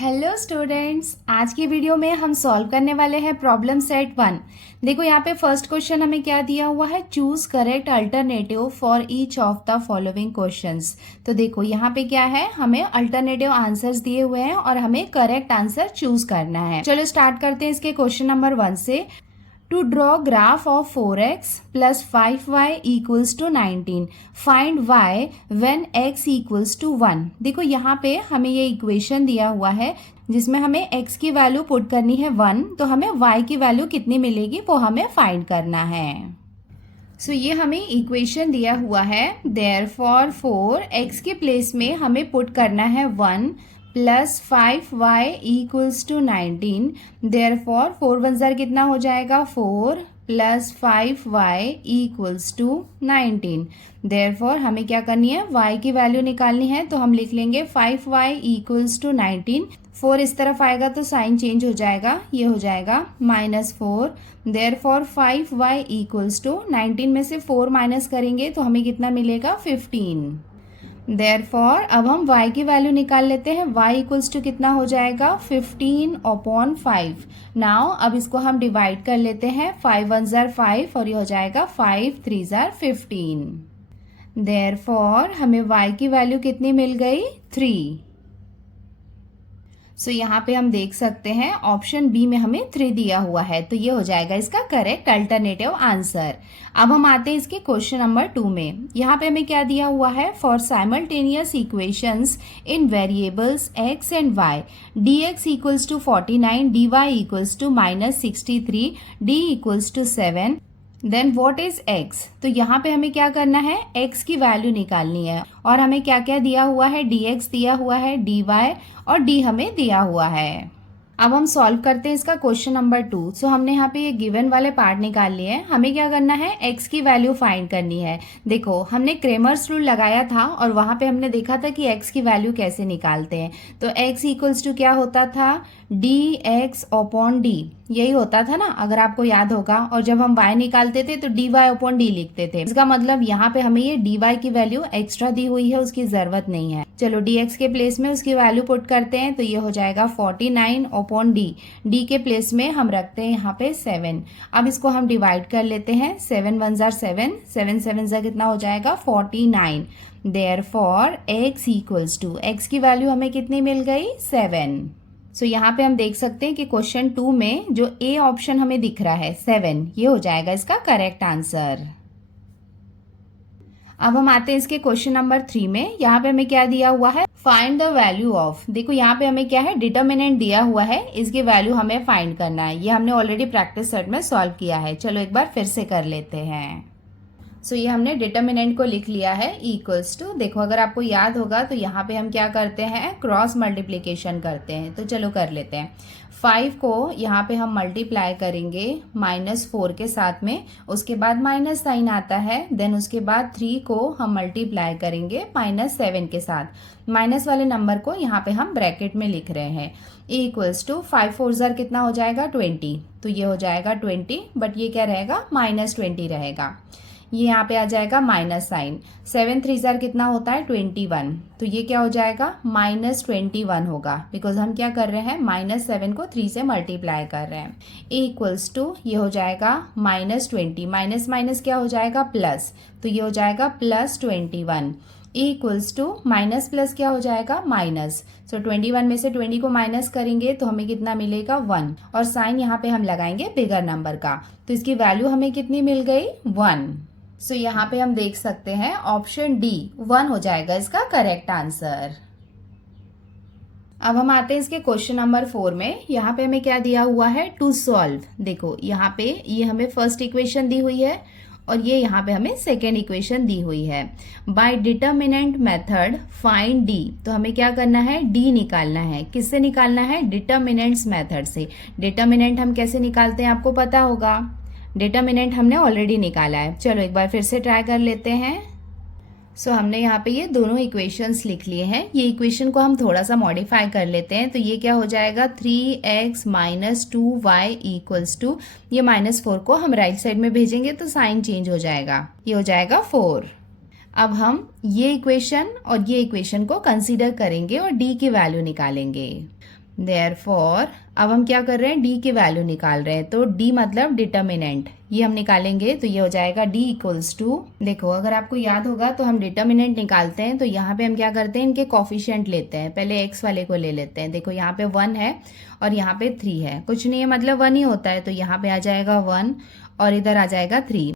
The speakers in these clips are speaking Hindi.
हेलो स्टूडेंट्स, आज की वीडियो में हम सॉल्व करने वाले हैं प्रॉब्लम सेट 1। देखो यहाँ पे फर्स्ट क्वेश्चन हमें क्या दिया हुआ है, choose correct alternative for each of the following questions. तो देखो यहाँ पे क्या है, हमें अल्टरनेटिव आंसर्स दिए हुए हैं और हमें करेक्ट आंसर चूज करना है। चलो स्टार्ट करते हैं इसके क्वेश्चन नंबर 1 से। To draw graph of 4x plus 5y equals to 19. Find y when x equals to 1. देखो यहाँ पे हमें ये इक्वेशन दिया हुआ है जिसमें हमें x की वैल्यू पुट करनी है 1, तो हमें y की वैल्यू कितनी मिलेगी वो हमें फाइंड करना है। सो ये हमें इक्वेशन दिया हुआ है, देयरफॉर 4x के प्लेस में हमें पुट करना है 1 plus 5y equals to 19। Therefore 4 one ज़र कितना हो जाएगा, 4 plus 5y equals to 19। Therefore हमें क्या करनी है, y की वैल्यू निकालनी है, तो हम लिख लेंगे 5y इक्वल्स टू 19। 4 इस तरफ आएगा तो साइन चेंज हो जाएगा, ये हो जाएगा -4। देयरफॉर 5y इक्वल्स टू 19 में से 4 माइनस करेंगे तो हमें कितना मिलेगा, 15। देयरफॉर अब हम y की वैल्यू निकाल लेते हैं, y इक्वल्स टू कितना हो जाएगा, 15/5। नाउ अब इसको हम डिवाइड कर लेते हैं, 5 वन ज़र 5 और ये हो जाएगा 5 3 ज़र 15। देयरफॉर हमें y की वैल्यू कितनी मिल गई, 3। सो यहाँ पे हम देख सकते हैं ऑप्शन बी में हमें 3 दिया हुआ है, तो ये हो जाएगा इसका करेक्ट अल्टरनेटिव आंसर। अब हम आते हैं इसके क्वेश्चन नंबर 2 में। यहाँ पे हमें क्या दिया हुआ है, for simultaneous equations in variables x and y, dx equals to 49, dy equals to -63, d equals to 7, then what is x। तो यहाँ पे हमें क्या करना है, x की वैल्यू निकालनी है और हमें क्या क्या दिया हुआ है, dx दिया हुआ है, dy और d हमें दिया हुआ है। अब हम सॉल्व करते हैं इसका क्वेश्चन नंबर 2। सो हमने यहाँ पे ये गिवन वाले पार्ट निकाल लिए हैं, हमें क्या करना है, x की वैल्यू फाइंड करनी है। देखो हमने क्रेमर्स रूल लगाया था और वहां पे हमने देखा था कि x की वैल्यू कैसे निकालते हैं। तो x इक्वल्स टू क्या होता था, dx/d, यही होता था ना, अगर आपको याद होगा। और जब हम y निकालते थे तो dy/d लिखते थे। इसका मतलब यहाँ पे हमें ये dy की वैल्यू एक्स्ट्रा दी हुई है, उसकी जरूरत नहीं है। चलो dx के प्लेस में उसकी वैल्यू पुट करते हैं, तो ये हो जाएगा 49/d। d के प्लेस में हम रखते हैं यहाँ पे 7। अब इसको हम डिवाइड कर लेते हैं, 7 वन ज़र 7, 7 7 ज़र कितना हो जाएगा, 49। Therefore x equals to, x की वैल्यू हमें कितनी मिल गई, 7। सो यहाँ पे हम देख सकते हैं कि क्वेश्चन 2 में जो ए ऑप्शन हमें दिख रहा है 7, ये हो जाएगा इसका करेक्ट आंसर। अब हम आते हैं इसके क्वेश्चन नंबर 3 में। यहाँ पे हमें क्या दिया हुआ है, फाइंड द वैल्यू ऑफ। देखो यहाँ पे हमें क्या है, डिटर्मिनेंट दिया हुआ है, इसकी वैल्यू हमें फाइंड करना है। ये हमने ऑलरेडी प्रैक्टिस सेट में सॉल्व किया है, चलो एक बार फिर से कर लेते हैं। सो ये हमने डिटर्मिनेंट को लिख लिया है, इक्वल्स टू, देखो अगर आपको याद होगा तो यहाँ पे हम क्या करते हैं, क्रॉस मल्टीप्लिकेशन करते हैं। तो चलो कर लेते हैं। 5 को यहाँ पे हम मल्टीप्लाई करेंगे -4 के साथ में, उसके बाद माइनस साइन आता है। देन उसके बाद 3 को हम मल्टीप्लाई करेंगे -7 के साथ। माइनस वाले नंबर को यहाँ पे हम ब्रैकेट में लिख रहे हैं, इक्वल्स टू 5 4 ज़र कितना हो जाएगा, 20। तो ये हो जाएगा 20, बट ये क्या रहेगा, -20 रहेगा। ये यहाँ पे आ जाएगा माइनस साइन। 7 3 ज़र कितना होता है, 21। तो ये क्या हो जाएगा, -21 होगा, बिकॉज हम क्या कर रहे हैं, -7 को 3 से मल्टीप्लाई कर रहे हैं। इक्वल्स टू ये हो जाएगा -20, माइनस माइनस क्या हो जाएगा, प्लस, तो ये हो जाएगा +21। इक्वल्स टू माइनस प्लस क्या हो जाएगा, माइनस। सो 21 में से 20 को माइनस करेंगे तो हमें कितना मिलेगा, 1। और साइन यहाँ पे हम लगाएंगे बिगर नंबर का, तो इसकी वैल्यू हमें कितनी मिल गई, 1। सो यहाँ पे हम देख सकते हैं ऑप्शन डी 1 हो जाएगा इसका करेक्ट आंसर। अब हम आते हैं इसके क्वेश्चन नंबर 4 में। यहाँ पे हमें क्या दिया हुआ है, टू सॉल्व। देखो यहाँ पे ये हमें फर्स्ट इक्वेशन दी हुई है और ये यहाँ पे हमें सेकेंड इक्वेशन दी हुई है। Bye determinant method find D, तो हमें क्या करना है, डी निकालना है। किससे निकालना है, डिटर्मिनेंट्स मेथड से। डिटर्मिनेंट हम कैसे निकालते हैं आपको पता होगा, डिटर्मिनेंट हमने ऑलरेडी निकाला है। चलो एक बार फिर से ट्राई कर लेते हैं। सो हमने यहाँ पे ये दोनों इक्वेशंस लिख लिए हैं। ये इक्वेशन को हम थोड़ा सा मॉडिफाई कर लेते हैं, तो ये क्या हो जाएगा, 3x - 2y इक्वल्स टू, ये -4 को हम राइट साइड में भेजेंगे तो साइन चेंज हो जाएगा, ये हो जाएगा 4। अब हम ये इक्वेशन और ये इक्वेशन को कंसीडर करेंगे और d की वैल्यू निकालेंगे। देयरफॉर अब हम क्या कर रहे हैं, डी की वैल्यू निकाल रहे हैं, तो डी मतलब डिटर्मिनेंट, ये हम निकालेंगे तो ये हो जाएगा डी इक्वल्स टू, देखो अगर आपको याद होगा तो हम डिटर्मिनेंट निकालते हैं तो यहाँ पे हम क्या करते हैं, इनके कोफिशिएंट लेते हैं, पहले एक्स वाले को ले लेते हैं। देखो यहाँ पे 1 है और यहाँ पे 3 है, कुछ नहीं है मतलब 1 ही होता है, तो यहाँ पे आ जाएगा 1 और इधर आ जाएगा 3।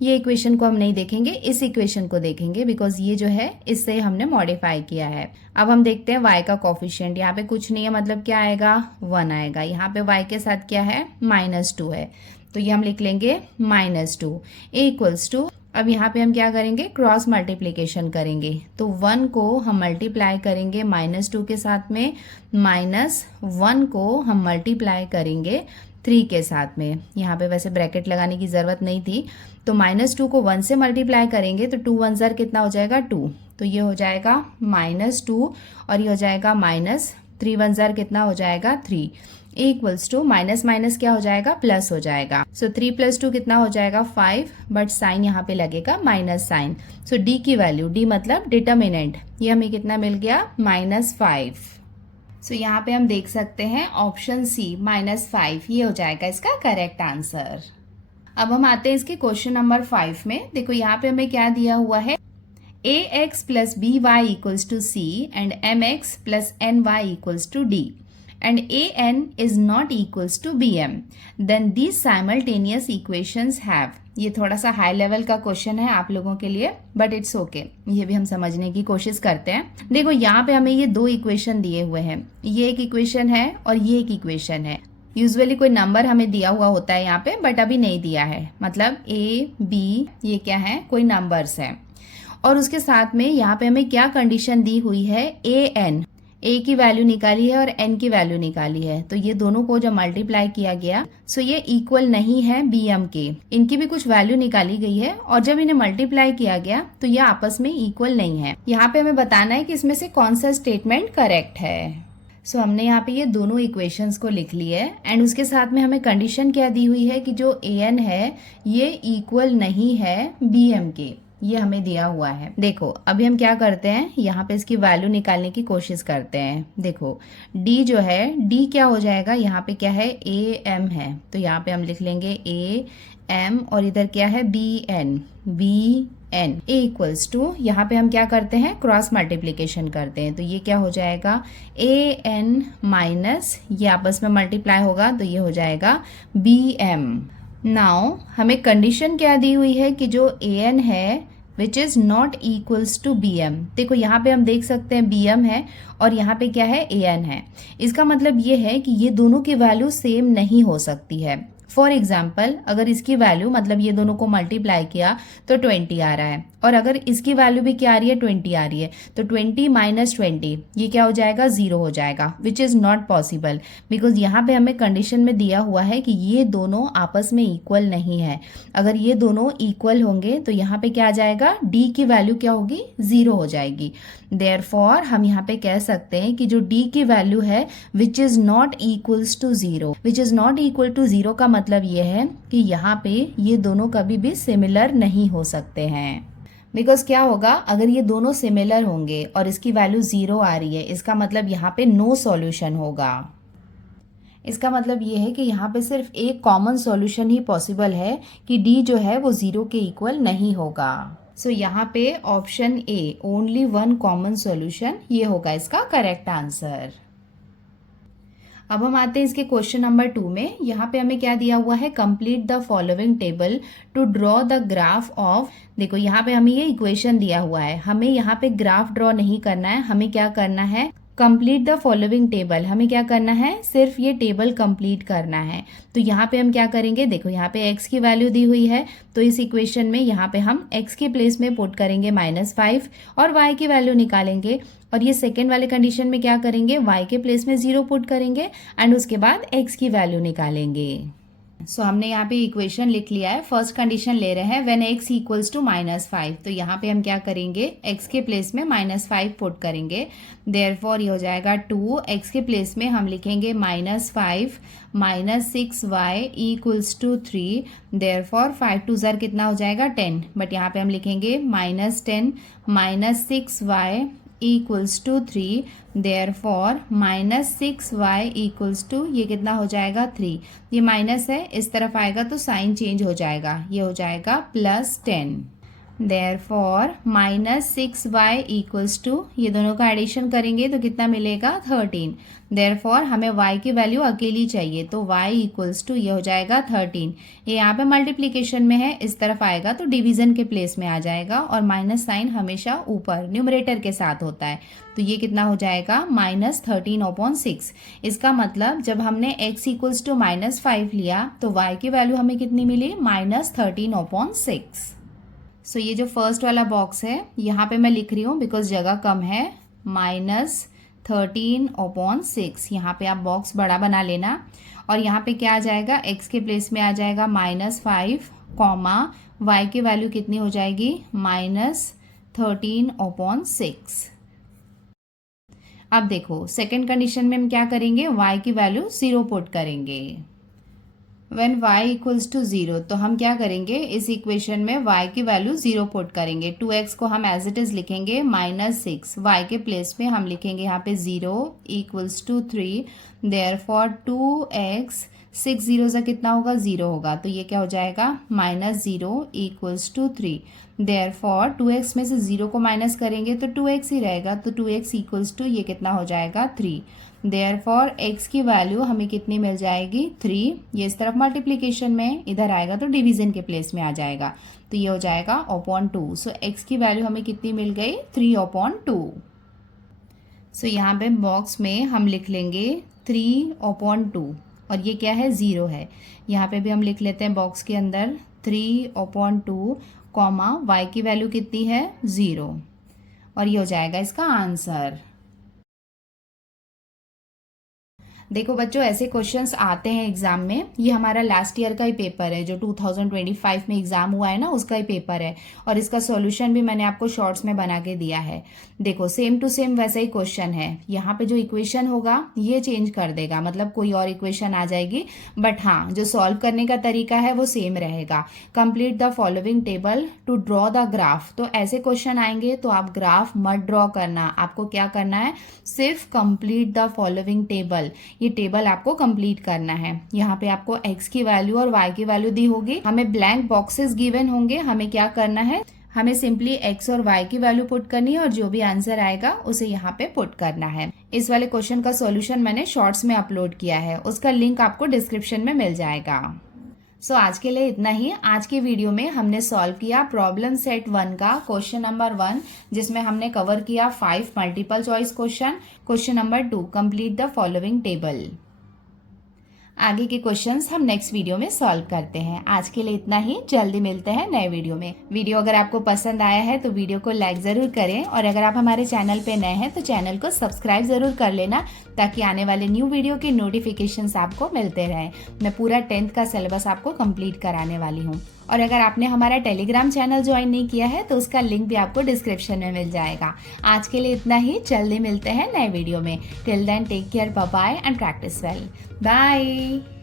ये इक्वेशन को हम नहीं देखेंगे, इस इक्वेशन को देखेंगे बिकॉज ये जो है इससे हमने मॉडिफाई किया है। अब हम देखते हैं y का कोफिशिएंट, यहाँ पे कुछ नहीं है मतलब क्या आएगा, 1 आएगा। यहाँ पे y के साथ क्या है, -2 है, तो ये हम लिख लेंगे -2 इक्वल्स टू, अब यहाँ पे हम क्या करेंगे, क्रॉस मल्टीप्लीकेशन करेंगे, तो 1 को हम मल्टीप्लाई करेंगे -2 के साथ में, -1 को हम मल्टीप्लाई करेंगे 3 के साथ में। यहाँ पे वैसे ब्रैकेट लगाने की ज़रूरत नहीं थी, तो -2 को 1 से मल्टीप्लाई करेंगे तो 2 1 ज़र कितना हो जाएगा 2, तो ये हो जाएगा -2 और ये हो जाएगा -3 1 ज़र कितना हो जाएगा 3 इक्वल्स टू माइनस माइनस क्या हो जाएगा, प्लस हो जाएगा। सो 3 + 2 कितना हो जाएगा 5, बट साइन यहाँ पे लगेगा माइनस साइन। सो डी की वैल्यू, डी मतलब डिटर्मिनेंट, ये हमें कितना मिल गया -5। सो यहाँ पे हम देख सकते हैं ऑप्शन सी -5, ये हो जाएगा इसका करेक्ट आंसर। अब हम आते हैं इसके क्वेश्चन नंबर 5 में। देखो यहाँ पे हमें क्या दिया हुआ है, ax + by = c and mx + ny = d and an is not equals to bm, then these simultaneous equations have, ये थोड़ा सा हाई लेवल का क्वेश्चन है आप लोगों के लिए, बट इट्स ओके, ये भी हम समझने की कोशिश करते हैं। देखो यहाँ पे हमें ये 2 इक्वेशन दिए हुए हैं, ये एक इक्वेशन है और ये एक इक्वेशन है। यूजुअली कोई नंबर हमें दिया हुआ होता है यहाँ पे, बट अभी नहीं दिया है, मतलब a b ये क्या है, कोई नंबर्स है। और उसके साथ में यहाँ पे हमें क्या कंडीशन दी हुई है, a की वैल्यू निकाली है और n की वैल्यू निकाली है, तो ये दोनों को जब मल्टीप्लाई किया गया सो ये इक्वल नहीं है bm के, इनकी भी कुछ वैल्यू निकाली गई है और जब इन्हें मल्टीप्लाई किया गया तो ये आपस में इक्वल नहीं है। यहाँ पे हमें बताना है कि इसमें से कौन सा स्टेटमेंट करेक्ट है। सो हमने यहाँ पे ये दोनों इक्वेशंस को लिख ली है एंड उसके साथ में हमें कंडीशन क्या दी हुई है कि जो an है ये इक्वल नहीं है bm के, ये हमें दिया हुआ है। देखो अभी हम क्या करते हैं, यहाँ पे इसकी वैल्यू निकालने की कोशिश करते हैं। देखो d जो है, d क्या हो जाएगा, यहाँ पे क्या है am है, तो यहाँ पे हम लिख लेंगे am और इधर क्या है bn इक्वल्स टू, यहाँ पे हम क्या करते हैं, क्रॉस मल्टीप्लीकेशन करते हैं, तो ये क्या हो जाएगा an माइनस, ये आपस में मल्टीप्लाई होगा तो ये हो जाएगा bm। नाउ हमें कंडीशन क्या दी हुई है कि जो an है which is not equals to bm। देखो यहाँ पे हम देख सकते हैं bm है और यहाँ पे क्या है an है, इसका मतलब ये है कि ये दोनों की वैल्यू सेम नहीं हो सकती है। फॉर एग्जाम्पल अगर इसकी वैल्यू मतलब ये दोनों को मल्टीप्लाई किया तो 20 आ रहा है और अगर इसकी वैल्यू भी क्या आ रही है, 20 आ रही है, तो 20 - 20 ये क्या हो जाएगा, 0 हो जाएगा, which is not possible because यहाँ पे हमें कंडीशन में दिया हुआ है कि ये दोनों आपस में इक्वल नहीं है। अगर ये दोनों इक्वल होंगे तो यहाँ पे क्या आ जाएगा, डी की वैल्यू क्या होगी, 0 हो जाएगी। देयरफॉर हम यहाँ पे कह सकते हैं कि जो डी की वैल्यू है which is not equals to 0, which is not equal to 0 का मतलब ये है कि यहाँ पे ये दोनों कभी भी सिमिलर नहीं हो सकते हैं। बिकॉज क्या होगा, अगर ये दोनों सिमिलर होंगे और इसकी वैल्यू 0 आ रही है, इसका मतलब यहाँ पे नो सॉल्यूशन होगा। इसका मतलब ये है कि यहाँ पे सिर्फ एक कॉमन सॉल्यूशन ही पॉसिबल है कि डी जो है वो 0 के इक्वल नहीं होगा। सो यहाँ पे option A, only one common solution, ये होगा इसका करेक्ट आंसर। अब हम आते हैं इसके क्वेश्चन नंबर 2 में। यहाँ पे हमें क्या दिया हुआ है, complete the following table to draw the graph of. देखो यहाँ पे हमें ये इक्वेशन दिया हुआ है, हमें यहाँ पे ग्राफ ड्रॉ नहीं करना है, हमें क्या करना है, कंप्लीट द फॉलोइंग टेबल। हमें क्या करना है, सिर्फ ये टेबल कंप्लीट करना है। तो यहाँ पे हम क्या करेंगे, देखो यहाँ पे x की वैल्यू दी हुई है, तो इस इक्वेशन में यहाँ पे हम x के प्लेस में पुट करेंगे -5 और y की वैल्यू निकालेंगे। और ये सेकेंड वाले कंडीशन में क्या करेंगे, y के प्लेस में 0 पुट करेंगे एंड उसके बाद x की वैल्यू निकालेंगे। सो हमने यहाँ पे इक्वेशन लिख लिया है। फर्स्ट कंडीशन ले रहे हैं व्हेन x इक्वल्स टू -5, तो यहाँ पे हम क्या करेंगे, x के प्लेस में -5 पुट करेंगे। देयरफॉर ये हो जाएगा 2, x के प्लेस में हम लिखेंगे -5 -6y इक्वल्स टू 3। देयरफॉर 5 2 ज़र कितना हो जाएगा 10, बट यहाँ पे हम लिखेंगे -10 -6y equals to 3, therefore -6y equals to, ये कितना हो जाएगा 3, ये माइनस है, इस तरफ आएगा तो साइन चेंज हो जाएगा, ये हो जाएगा +10। देयरफॉर -6y इक्वल्स टू, ये दोनों का एडिशन करेंगे तो कितना मिलेगा 13। देयरफॉर हमें y की वैल्यू अकेली चाहिए तो y इक्वल्स टू, ये हो जाएगा 13। ये यहाँ पे मल्टीप्लीकेशन में है, इस तरफ आएगा तो डिवीजन के प्लेस में आ जाएगा, और माइनस साइन हमेशा ऊपर न्यूमरेटर के साथ होता है, तो ये कितना हो जाएगा -13/6। इसका मतलब जब हमने x इक्वल्स टू -5 लिया तो y की वैल्यू हमें कितनी मिली -13/6। सो ये जो फर्स्ट वाला बॉक्स है यहाँ पे मैं लिख रही हूँ बिकॉज जगह कम है, -13/6। यहाँ पे आप बॉक्स बड़ा बना लेना, और यहाँ पे क्या आ जाएगा, x के प्लेस में आ जाएगा -5, y की वैल्यू कितनी हो जाएगी -13/6। अब देखो सेकेंड कंडीशन में हम क्या करेंगे, y की वैल्यू 0 पुट करेंगे। When y इक्वल्स टू 0, तो हम क्या करेंगे, इस इक्वेशन में y की वैल्यू 0 पुट करेंगे। 2x को हम एज इट इज लिखेंगे -6, y के प्लेस में हम लिखेंगे यहाँ पे 0 equals to 3, therefore 2x, 6 zero से कितना होगा 0 होगा, तो ये क्या हो जाएगा -0 इक्वल्स टू 3। देयरफॉर 2x में से 0 को माइनस करेंगे तो 2x ही रहेगा, तो 2x इक्वल्स टू, ये कितना हो जाएगा 3। देयरफॉर x की वैल्यू हमें कितनी मिल जाएगी 3, ये इस तरफ मल्टीप्लीकेशन में, इधर आएगा तो डिवीजन के प्लेस में आ जाएगा, तो ये हो जाएगा /2। सो x की वैल्यू हमें कितनी मिल गई 3/2। सो यहाँ पे बॉक्स में हम लिख लेंगे 3/2, और ये क्या है 0 है, यहाँ पे भी हम लिख लेते हैं बॉक्स के अंदर 3/2, y की वैल्यू कितनी है 0, और ये हो जाएगा इसका आंसर। देखो बच्चों, ऐसे क्वेश्चंस आते हैं एग्जाम में, ये हमारा लास्ट ईयर का ही पेपर है, जो 2025 में एग्जाम हुआ है ना, उसका ही पेपर है, और इसका सॉल्यूशन भी मैंने आपको शॉर्ट्स में बना के दिया है। देखो सेम टू सेम वैसा ही क्वेश्चन है, यहाँ पे जो इक्वेशन होगा ये चेंज कर देगा, मतलब कोई और इक्वेशन आ जाएगी, बट हाँ जो सॉल्व करने का तरीका है वो सेम रहेगा। Complete the following table to draw the graph, तो ऐसे क्वेश्चन आएंगे तो आप ग्राफ मत ड्रॉ करना, आपको क्या करना है, सिर्फ कंप्लीट द फॉलोइंग टेबल, ये टेबल आपको कंप्लीट करना है। यहाँ पे आपको x की वैल्यू और y की वैल्यू दी होगी, हमें ब्लैंक बॉक्सेस गिवन होंगे, हमें क्या करना है, हमें सिंपली x और y की वैल्यू पुट करनी है, और जो भी आंसर आएगा उसे यहाँ पे पुट करना है। इस वाले क्वेश्चन का सॉल्यूशन मैंने शॉर्ट्स में अपलोड किया है, उसका लिंक आपको डिस्क्रिप्शन में मिल जाएगा। सो आज के लिए इतना ही। आज के वीडियो में हमने सॉल्व किया प्रॉब्लम सेट 1 का क्वेश्चन नंबर 1, जिसमें हमने कवर किया 5 multiple choice question. Question number 2, complete the following table. आगे के क्वेश्चंस हम नेक्स्ट वीडियो में सॉल्व करते हैं। आज के लिए इतना ही, जल्दी मिलते हैं नए वीडियो में। वीडियो अगर आपको पसंद आया है तो वीडियो को लाइक ज़रूर करें, और अगर आप हमारे चैनल पे नए हैं तो चैनल को सब्सक्राइब ज़रूर कर लेना, ताकि आने वाले न्यू वीडियो के नोटिफिकेशंस आपको मिलते रहें। मैं पूरा 10th का सिलेबस आपको कंप्लीट कराने वाली हूँ। और अगर आपने हमारा टेलीग्राम चैनल ज्वाइन नहीं किया है तो उसका लिंक भी आपको डिस्क्रिप्शन में मिल जाएगा। आज के लिए इतना ही, जल्दी मिलते हैं नए वीडियो में। Till then take care, bye bye and practise well. Bye.